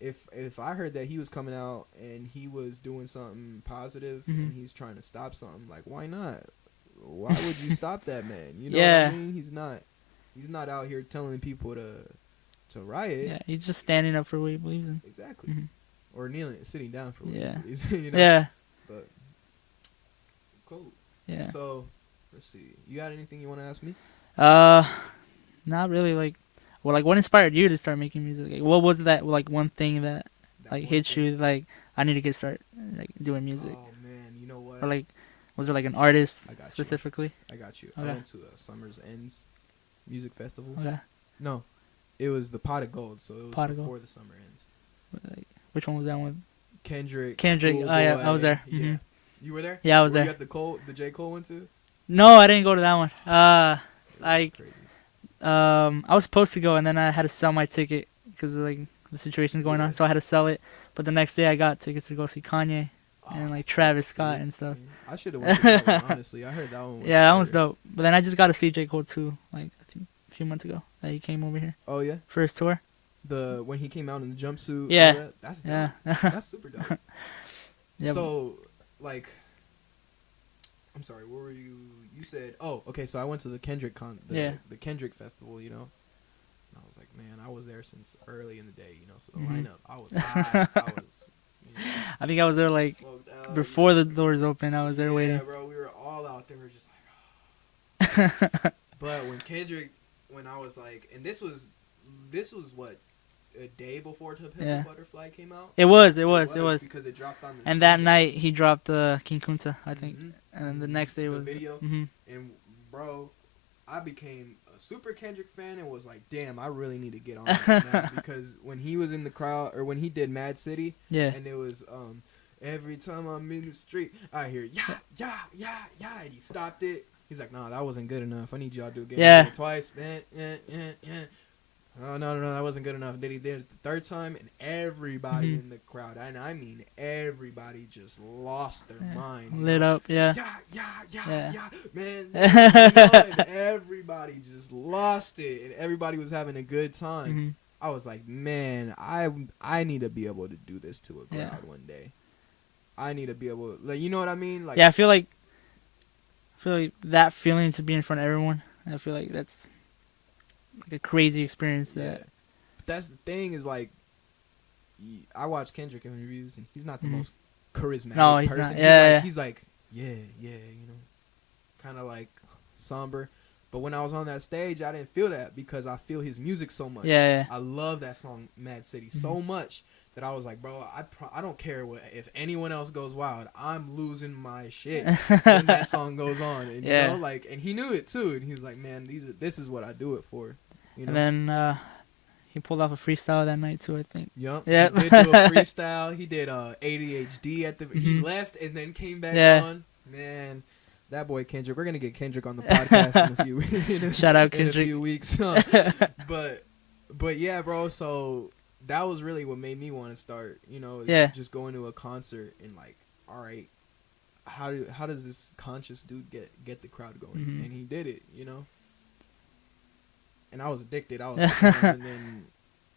If I heard that he was coming out and he was doing something positive and he's trying to stop something, like, why not? Why would you stop that man? You know what I mean? He's not out here telling people to riot. Yeah, he's just standing up for what he believes in. Exactly. Or sitting down for what he believes. Yeah. But cool. Yeah. So, let's see. You got anything you want to ask me? Not really. Like what inspired you to start making music? Like, what was that one thing that hit you? Like, I need to get started doing music. Oh man, you know what? Or was there an artist specifically? I got you. Okay. I went to a Summer's Ends music festival. Okay. No, it was the Pot of Gold. So it was before the Summer Ends. Which one was that one? Kendrick. Oh yeah, I was there. Yeah. Mm-hmm. You were there? Yeah, I was there. You at the J.Cole one too? No, I didn't go to that one. Crazy. I was supposed to go, and then I had to sell my ticket because of the situation going on. So I had to sell it. But the next day, I got tickets to go see Kanye and Travis Scott and stuff. I should have went to that one, honestly. I heard that one. That one's dope. But then I just got to see J.Cole too, a few months ago. That he came over here. Oh yeah. For his tour. When he came out in the jumpsuit. Yeah. That's dope. That's super dope. Yep. So, I'm sorry, what were you? You said, oh, okay. So I went to the Kendrick the Kendrick festival, And I was like, man, I was there since early in the day, So the lineup, I was high. I think I was there before the doors open. I was there waiting. Yeah, bro, we were all out there. We were just like, oh. But when I was and this was what, a day before To Pimp a Butterfly came out? It was. Because it dropped on the And that night, he dropped King Kunta, I think. And then the next day was... the video. And, bro, I became a super Kendrick fan and was like, damn, I really need to get on that now. Because when he was in the crowd, or when he did Mad City, and it was, every time I'm in the street, I hear, yeah, and he stopped it. He's like, nah, that wasn't good enough. I need y'all to do it twice. Yeah. Oh, no, that wasn't good enough. Then he did it the third time, and everybody in the crowd, and I mean everybody, just lost their minds. Lit up, yeah, man. And everybody just lost it, and everybody was having a good time. I was like, man, I need to be able to do this to a crowd one day. I need to be able to, you know what I mean? I feel like that feeling to be in front of everyone, I feel like that's a crazy experience. But that's the thing is I watch Kendrick interviews and he's not the most charismatic person. He's not. He's like, yeah, kind of somber. But when I was on that stage, I didn't feel that because I feel his music so much. Yeah. I love that song Mad City so much that I was like, bro, I don't care if anyone else goes wild. I'm losing my shit when that song goes on. And you know, like, and he knew it too. And he was like, man, this is what I do it for. You know? And then he pulled off a freestyle that night too, I think. Yep. Yep. He did do a freestyle. He did ADHD at the. He left and then came back on. Man, that boy Kendrick. We're gonna get Kendrick on the podcast in a few. Shout out Kendrick. In a few weeks. But yeah, bro. So that was really what made me want to start. You know, just going to a concert and like, all right, how does this conscious dude get the crowd going? And he did it. You know. And I was addicted. I was and then,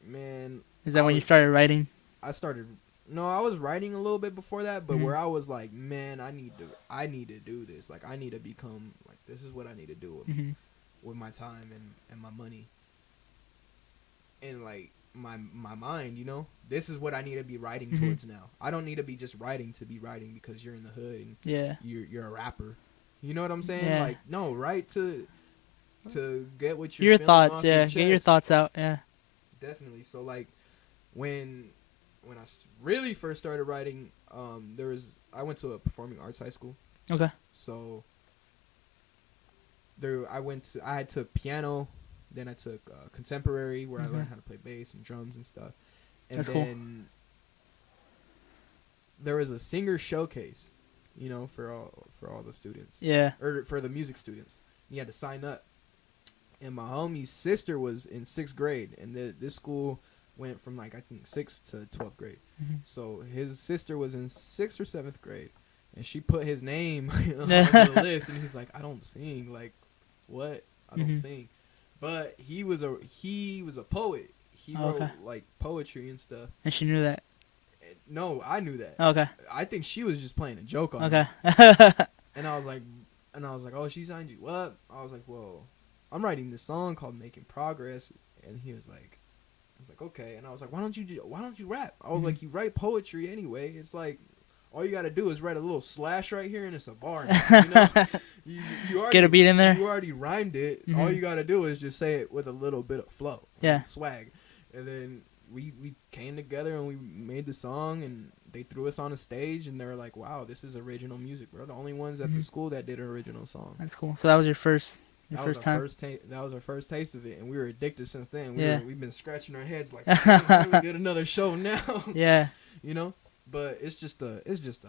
man. Is that when you started writing? I was writing a little bit before that, but where I was like, man, I need to do this. Like, I need to become, like, this is what I need to do with my time and my money. And, like, my mind, you know? This is what I need to be writing towards now. I don't need to be just writing to be writing because you're in the hood and you're a rapper. You know what I'm saying? Yeah. Like, no, write to get what your feeling thoughts, off your get your thoughts out, definitely. So like when I really first started writing, I went to a performing arts high school. Okay. So I took piano, then I took contemporary where I learned how to play bass and drums and stuff, and That's then cool. there was a singer showcase, you know, for all the students, or for the music students. You had to sign up. And my homie's sister was in 6th grade, and this school went from like I think 6th to 12th grade. So his sister was in 6th or 7th grade, and she put his name on the list, and he's like, I don't sing. Like, what? I don't sing. But he was a poet. He wrote like poetry and stuff. And she knew that. No, I knew that. Okay. I think she was just playing a joke on me. And I was like, oh, she signed you up. I was like, well, I'm writing this song called Making Progress. And he was like, okay. And I was like, why don't you rap? I was like, you write poetry anyway. It's like, all you got to do is write a little slash right here and it's a bar. You know? you already, get a beat in there. You already rhymed it. All you got to do is just say it with a little bit of flow. Swag. And then we came together and we made the song, and they threw us on a stage, and they were like, wow, this is original music. We're the only ones at the school that did an original song. That's cool. So that was your first time? That was our first taste of it, and we were addicted since then. We've been scratching our heads like, how do we get another show now? Yeah. You know? But it's just a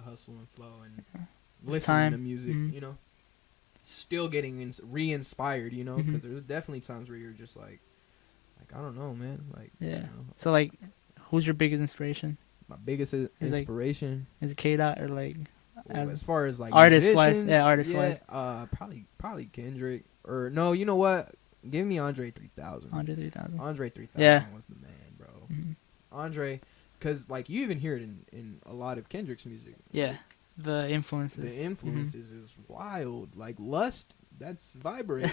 hustle and flow and listening to music, you know? Still getting re-inspired, you know? Because there's definitely times where you're just like, I don't know, man. Like, yeah. You know, so, like, who's your biggest inspiration? My biggest inspiration is it K-Dot or like? As far as like artist-wise, artist-wise, probably Kendrick, or no, you know what? Give me Andre 3000. Andre 3000. Andre 3000 was the man, bro. Andre, because like you even hear it in a lot of Kendrick's music. Yeah, like, the influences. The influences is wild. Like Lust, that's vibrant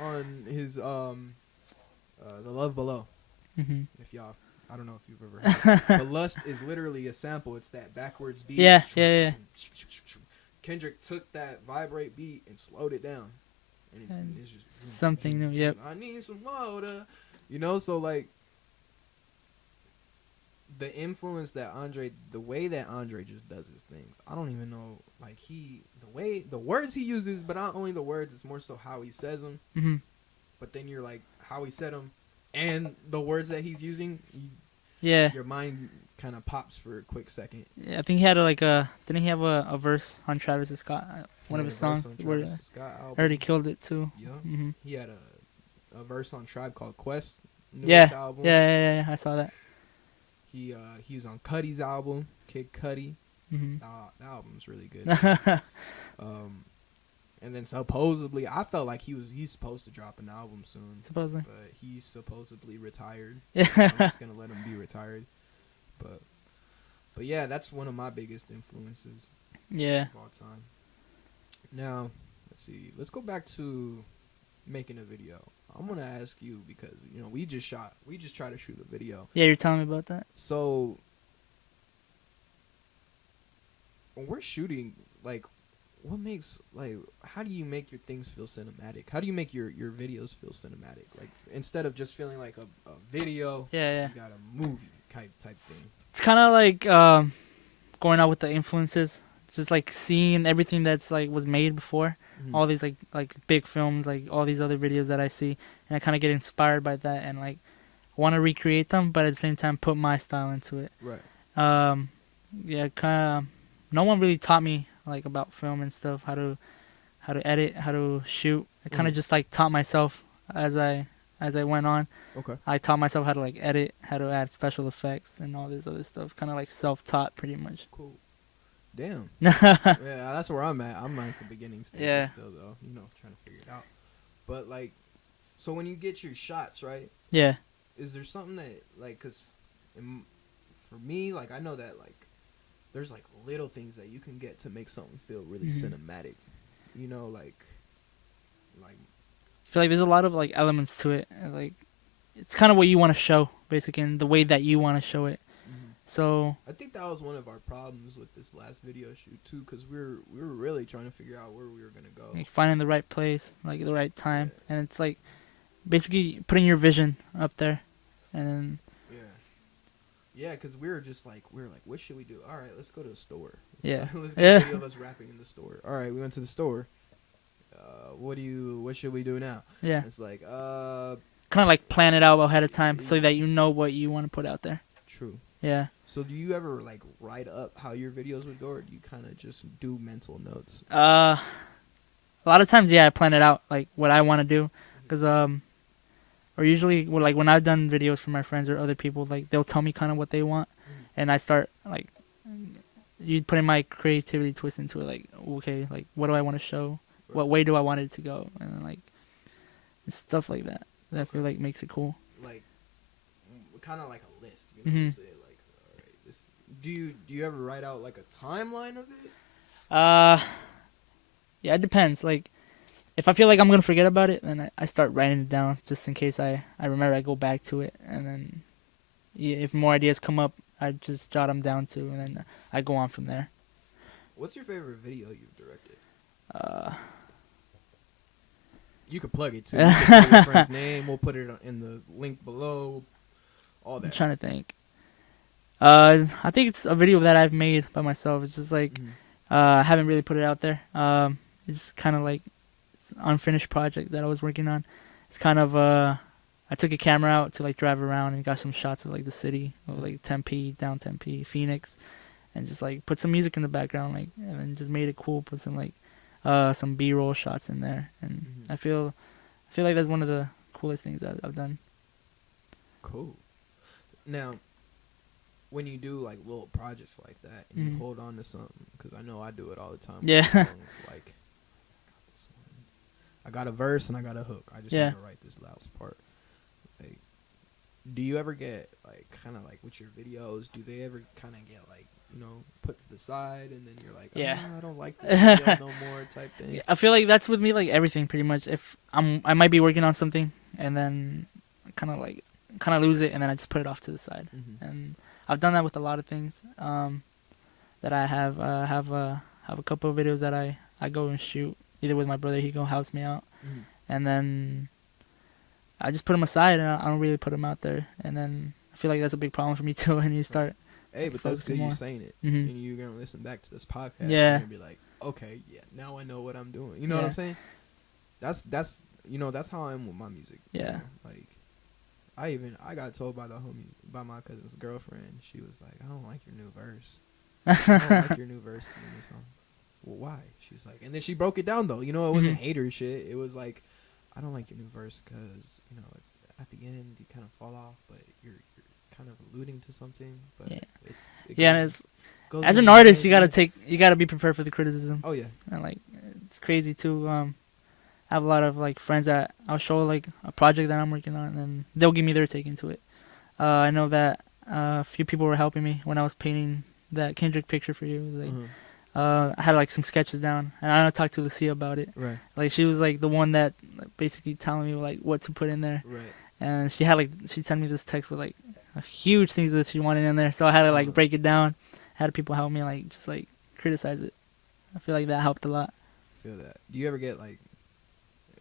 on his The Love Below. If y'all. I don't know if you've ever heard it. But Lust is literally a sample. It's that backwards beat. Yeah. Kendrick took that vibrate beat and slowed it down. And it's just something new, yep. I need some water. You know, so like the influence that the way that Andre just does his things. I don't even know, like the words he uses, but not only the words, it's more so how he says them. But then you're like, how he said them. And the words that he's using, your mind kind of pops for a quick second. Yeah, I think he had didn't he have a verse on Travis Scott, one of his songs? Where I heard he killed it too. Yeah, he had a verse on Tribe called Quest. Album. Yeah, I saw that. He's on Cudi's album, Kid Cudi. That album's really good. And then supposedly, I felt like he's supposed to drop an album soon. Supposedly. But he's supposedly retired. I'm just going to let him be retired. But yeah, that's one of my biggest influences. Yeah. Of all time. Now, let's see. Let's go back to making a video. I'm going to ask you because, you know, we just tried to shoot a video. Yeah, you're telling me about that. So, when we're shooting, like, what makes like how do you make your things feel cinematic? How do you make your videos feel cinematic? Like instead of just feeling like a video, Yeah. you got a movie type thing. It's kind of like going out with the influences, just like seeing everything that's like was made before, all these like big films, like all these other videos that I see, and I kind of get inspired by that and like want to recreate them, but at the same time put my style into it. Right. Yeah, kind of. No one really taught me like about film and stuff, how to edit, how to shoot. I kind of just like taught myself as I went on. Okay. I taught myself how to like edit, how to add special effects and all this other stuff. Kind of like self-taught, pretty much. Cool. Damn. Yeah, that's where I'm at. I'm at the beginning stage still, though. You know, trying to figure it out. But like, so when you get your shots, right? Yeah. Is there something that like, cause, for me, like I know that like, there's like little things that you can get to make something feel really cinematic. You know, like. I feel like there's a lot of like elements to it. Like, it's kind of what you want to show, basically, and the way that you want to show it. So I think that was one of our problems with this last video shoot too, because we were really trying to figure out where we were gonna go. like finding the right place, like the right time, and it's like basically putting your vision up there, and then yeah, because we were like, what should we do? All right, let's go to the store. Let's yeah. get a video of us rapping in the store. All right, we went to the store. What should we do now? Yeah, it's like kind of like plan it out ahead of time so that you know what you want to put out there. True. Yeah. So do you ever like write up how your videos would go, or do you kind of just do mental notes? A lot of times, yeah, I plan it out like what I want to do, because or usually like when I've done videos for my friends or other people, like they'll tell me kind of what they want, and I start like you putting my creativity twist into it. Like, okay, like what do I want to show? Right. What way do I want it to go? And then, like stuff like that. That I feel like makes it cool. Like kind of like a list. You know what I'm saying? Like, all right, this. Do you ever write out like a timeline of it? Yeah, it depends. Like, if I feel like I'm gonna forget about it, then I start writing it down just in case I remember. I go back to it, and then if more ideas come up, I just jot them down too, and then I go on from there. What's your favorite video you've directed? You could plug it too. You can say your friend's name. We'll put it in the link below. All that. I'm trying to think. I think it's a video that I've made by myself. It's just like I haven't really put it out there. It's kind of like it's an unfinished project that I was working on. It's kind of I took a camera out to like drive around and got some shots of like the city, of like Tempe, down Tempe, Phoenix, and just like put some music in the background, like, and then just made it cool. Put some like some B-roll shots in there, and I feel like that's one of the coolest things I've done. Cool. Now, when you do like little projects like that, and you hold on to something, because I know I do it all the time. Yeah. Like, I got a verse and I got a hook. I just want to write this last part. Like, do you ever get like kind of like with your videos? Do they ever kind of get like, you know, put to the side, and then you're like, I don't like this video no more type thing? I feel like that's with me, like everything pretty much. If I might be working on something, and then kind of lose it, and then I just put it off to the side. And I've done that with a lot of things. That I have a couple of videos that I go and shoot either with my brother. He go helps me out, and then I just put them aside, and I don't really put them out there. And then I feel like that's a big problem for me too. And you start. Hey, but that's good you saying it, and you're gonna listen back to this podcast. Yeah. And be like, okay, yeah, now I know what I'm doing. You know what I'm saying? That's that's how I am with my music. Yeah. You know? Like, I got told by by my cousin's girlfriend. She was like, I don't like your new verse. I don't like your new verse in this song. Well, why? She's like, and then she broke it down though. You know, it wasn't hater shit. It was like, I don't like your new verse because it's at the end you kind of fall off, but you're kind of alluding to something. But and as an artist, you gotta be prepared for the criticism. Oh yeah. And like, it's crazy too. I have a lot of like friends that I'll show like a project that I'm working on, and they'll give me their take into it. I know that a few people were helping me when I was painting that Kendrick picture for you. Like, I had like some sketches down, and I talked to Lucia about it. Right. Like, she was like the one that basically telling me like what to put in there. Right. And she sent me this text with like huge things that she wanted in there, so I had to like break it down. I had people help me like just like criticize it. I feel like that helped a lot. Feel that. Do you ever get like,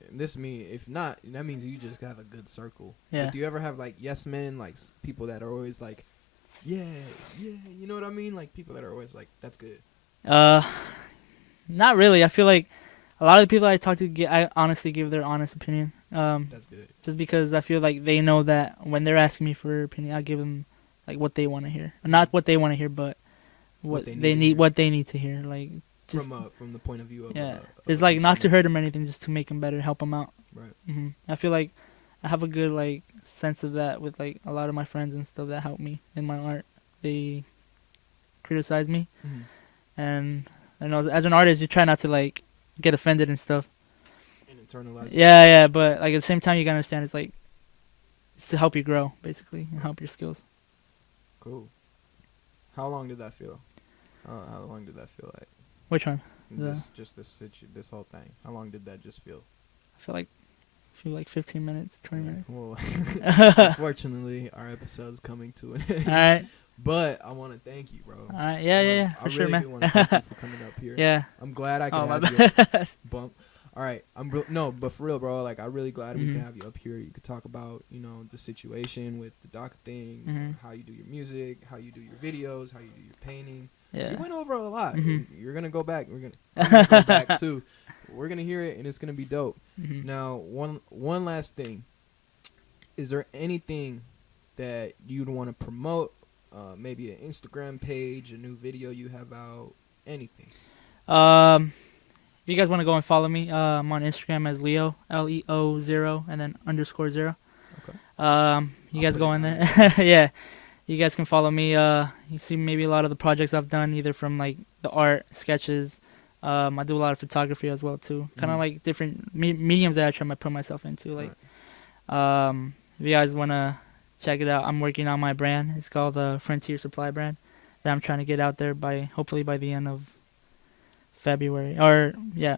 and this me? If not, that means you just have a good circle. Yeah. But do you ever have like yes men, like people that are always like, yeah, yeah, you know what I mean? Like people that are always like, that's good. Not really. I feel like a lot of the people I talk to I honestly give their honest opinion. That's good. Just because I feel like they know that when they're asking me for opinion, I give them like what they want to hear, not what they want to hear, but what they need, what they need to hear. Like just from the point of view of it's like not to hurt them or anything, just to make them better, help them out. Right. I feel like I have a good like sense of that with like a lot of my friends and stuff that help me in my art. They criticize me, and I know as an artist, you try not to like get offended and stuff. And internalize. Yeah, but like at the same time, you gotta understand it's like it's to help you grow, basically, and help your skills. Cool. How long did that feel? How long did that feel like? Which one? This whole thing. How long did that just feel? I feel like 15 minutes, 20 minutes. Well, unfortunately, our episode is coming to an end. All right. But I want to thank you, bro. All right. Yeah. For sure, man. I really do want to thank you for coming up here. Yeah. I'm glad I can have you bump. All right. No, but for real, bro. Like, I'm really glad we can have you up here. You could talk about, the situation with the DACA thing, how you do your music, how you do your videos, how you do your painting. Yeah. We went over a lot. You're gonna go back. I'm gonna go back too. We're gonna hear it, and it's gonna be dope. Now, one last thing. Is there anything that you'd want to promote? Maybe an Instagram page, a new video you have out, anything. If you guys want to go and follow me, I'm on Instagram as Leo LEO0 and then _0. Okay. You guys go in there. Yeah. You guys can follow me. You see maybe a lot of the projects I've done, either from like the art, sketches. I do a lot of photography as well too. Kind of like different mediums that I try to put myself into. Like, if you guys wanna check it out, I'm working on my brand. It's called the Frontier Supply brand that I'm trying to get out there hopefully by the end of February or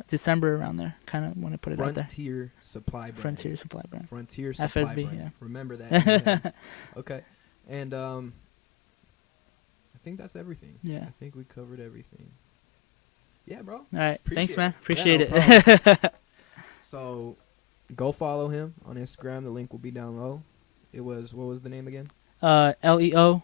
December, around there. Kind of want to put it out there. Frontier Supply brand. Frontier Supply brand. Frontier Supply FSB, brand. yeah. Remember that. Okay. And I think that's everything. Yeah. I think we covered everything. Yeah, bro. All right. Thanks, man. Yeah, Appreciate it. So, go follow him on Instagram. The link will be down low. What was the name again? LEO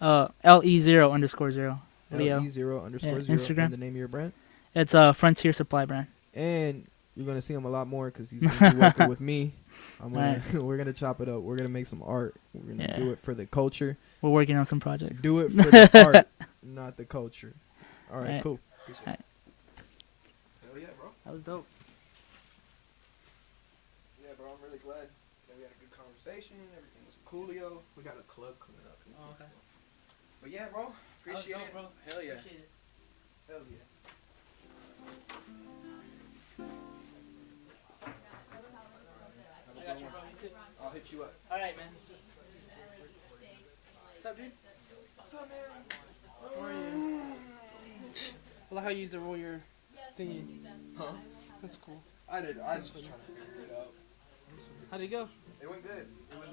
LE0 _0. Leo. LE0 _0. Instagram. And the name of your brand? It's Frontier Supply brand. And you're gonna see him a lot more because he's gonna be working with me. We're gonna chop it up. We're gonna make some art. We're gonna do it for the culture. We're working on some projects. Do it for the art, not the culture. All right, cool. Appreciate it. Hell yeah, bro. That was dope. Yeah, bro. I'm really glad that we had a good conversation. Everything was coolio. We got a club coming up. Oh, okay. But yeah, bro. Appreciate it, bro. Hell yeah. Appreciate it. Hell yeah. I got you, bro. You too. I'll hit you up. All right, man. What's up, dude? What's up, man? How are you? I like how you used the roller thingy. Huh? That's cool. I was just trying to figure it out. How'd it go? It went good. It was